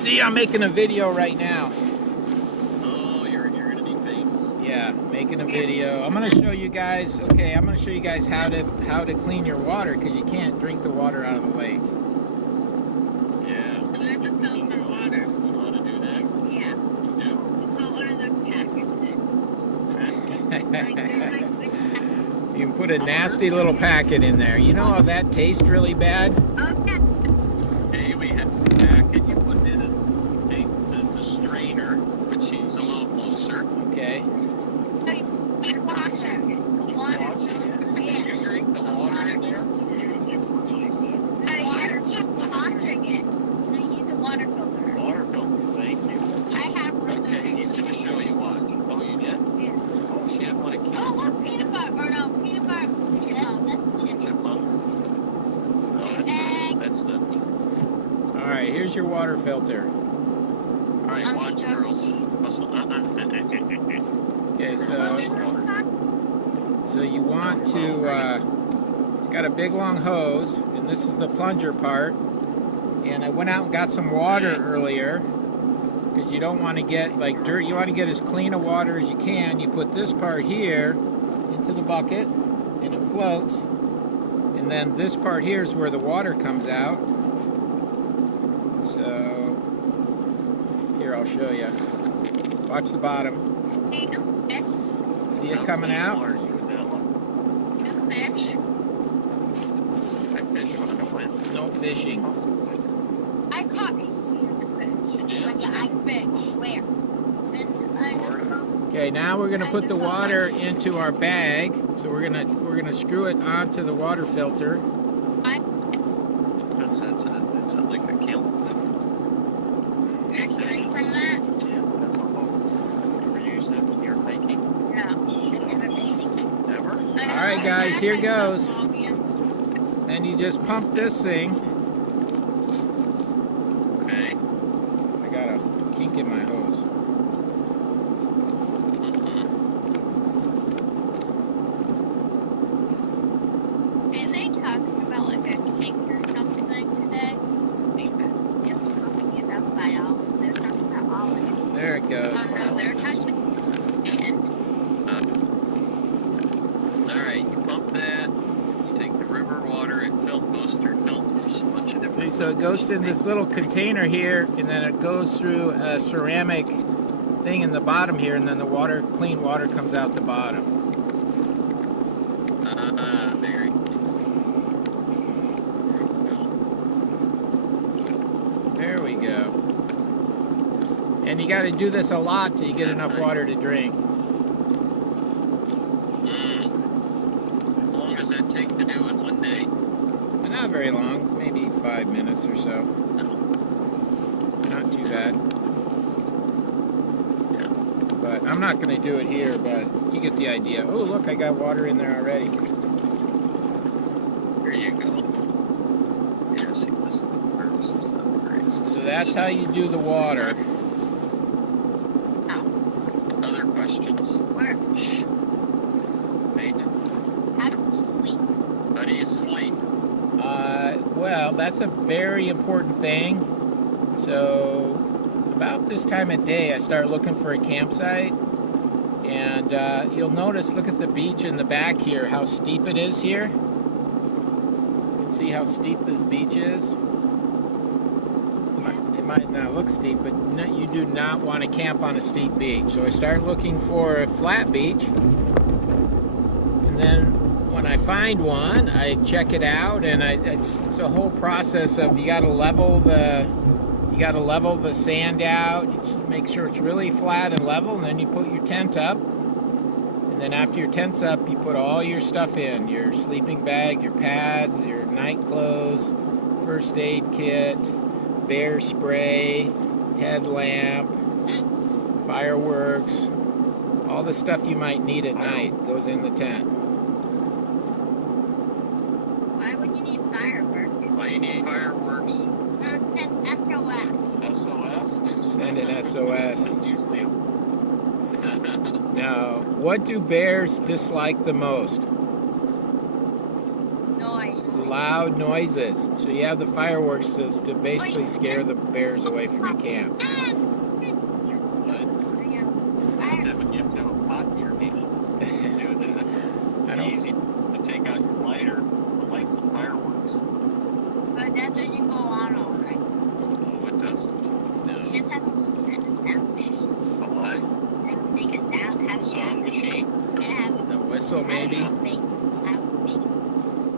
See, I'm making a video right now. Oh, you're gonna be famous. Yeah, making a video. I'm gonna show you guys. Okay, I'm gonna show you guys how to clean your water, because you can't drink the water out of the lake. Yeah. I have to filter water. You know how to do that? Yeah. You do? So what are the packets? You can put a nasty little packet in there. You know how that tastes really bad? Okay. Okay, we have the packet. You put in a thing that says the strainer, which is a little closer. Okay. You wash it. Water. You drink the water in there? No, you keep washing it. So you use a water filter. Water filter, thank you. I have one. Okay, he's gonna show you what. Oh, you did? Yeah. Oh, she had one of Oh, look, peanut butter. Or no, peanut butter. chipmunk. No, that's the. All right, here's your water filter. All right, watch, girls. Okay, so you want to. It's got a big long hose, and this is the plunger part. And I went out and got some water earlier, because you don't want to get like dirt. You want to get as clean a water as you can. You put this part here into the bucket, and it floats. And then this part here is where the water comes out. So here, I'll show you. Watch the bottom. See it coming out? I fish when I went. No fishing. I caught a huge fish. Like I fish. Where? Okay, now we're gonna put the water into our bag. So we're gonna screw it onto the water filter. It's like a kiln. Can I drink from that? Yeah, that's a hose. You ever use that when you're hiking? No. Never? All right, guys, here goes. And you just pump this thing. Okay. I got a kink in my hose. Is they talking about like a kink or something today? They're talking about biology. They're talking about biology. There it goes. Oh no, they're talking Alright, you pump that. You take the river water and goes through filters. A bunch of different See, so it goes in this little container here, and then it goes through a ceramic thing in the bottom here, and then the water, clean water, comes out the bottom. There we go. And you got to do this a lot till you get enough water to drink. How long does that take to do in one day? Not very long, maybe 5 minutes or so. Not too bad. Yeah. But I'm not going to do it here, but you get the idea. Oh, look, I got water in there already. There you go. Yeah, see, this is the first. This is not great. So that's how you do the water. Other questions? where? Hayden, How do you sleep? how do you sleep? Well, that's a very important thing. So about this time of day, I start looking for a campsite. And you'll notice, look at the beach in the back here, how steep it is here. You can see how steep this beach is. It might not look steep, but you do not want to camp on a steep beach. So I start looking for a flat beach. And then when I find one, I check it out, and it's a whole process of you got to level the sand out, make sure it's really flat and level, and then you put your tent up. And then after your tent's up, you put all your stuff in, your sleeping bag, your pads, your night clothes, first aid kit, bear spray, headlamp, fireworks, all the stuff you might need at night goes in the tent. Why would you need fireworks? Why you need fireworks? SOS. SOS? Send an SOS. It's usually Now, what do bears dislike the most? Noise. loud noises. So you have the fireworks to basically scare the bears away from your camp. But you have to have a pot in your hand to do that. I don't- Easy to take out your lighter and light some fireworks. But that doesn't go on all night. No, it doesn't. No. You just have to a sound machine. A what? Like make a sound, have a Song sound. machine? And have The whistle maybe.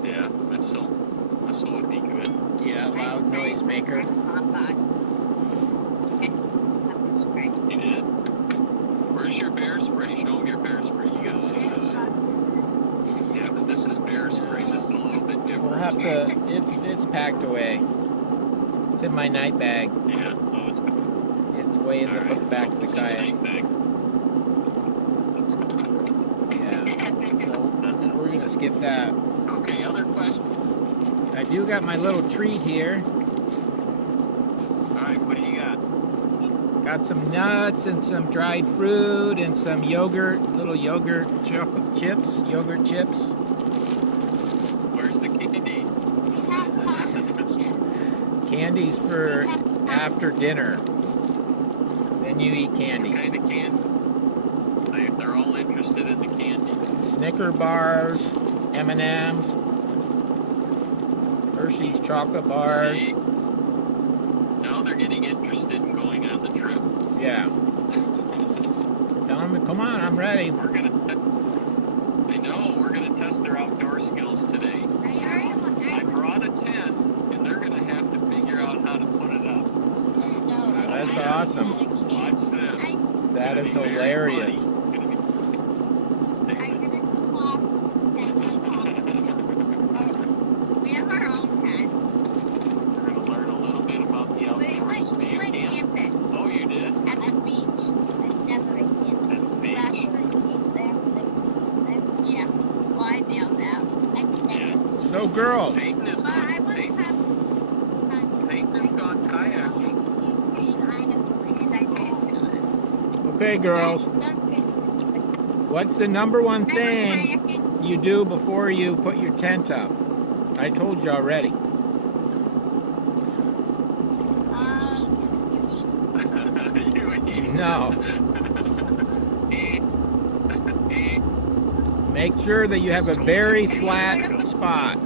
Yeah, whistle. Whistle would be good. Yeah, loud noise maker. You did? Where's your bear spray? Show them your bear spray. You gotta see this. Yeah, but this is bear spray. This is a little bit different. We'll have to. It's packed away. It's in my night bag. Yeah. Oh, it's It's way in the all right. back of the It's in kayak. night bag. Yeah. So we're gonna skip that. Okay, other questions? I do got my little treat here. Alright, what do you got? Got some nuts and some dried fruit and some yogurt, little yogurt chocolate chips, yogurt chips. Where's the candy? Candies for after dinner. Then you eat What candy. kind of candy? They're all interested in the candy. Snicker bars, M&Ms, Hershey's chocolate bars. See? Now they're getting interested in going on the trip. Yeah. Tell them, come on, I'm ready. I know, we're gonna test their outdoor skills today. I brought a tent, and they're gonna have to figure out how to put it up. That's awesome. Watch this. That is It's gonna be very hilarious. funny. It's gonna We have our own tent. We're gonna learn a little bit about the We outdoors. went You can't- camping Oh, you did? at the beach. I've never been camping. At the beach? Last year we came there. Yeah. Well, I bailed out. I've never. Yeah. So girls, Peyton has But I gone, was Peyton, having Peyton has gone kayaking. okay girls, what's the number one thing you do before you put your tent up? I told you already. You eat. No. Make sure that you have a very flat spot.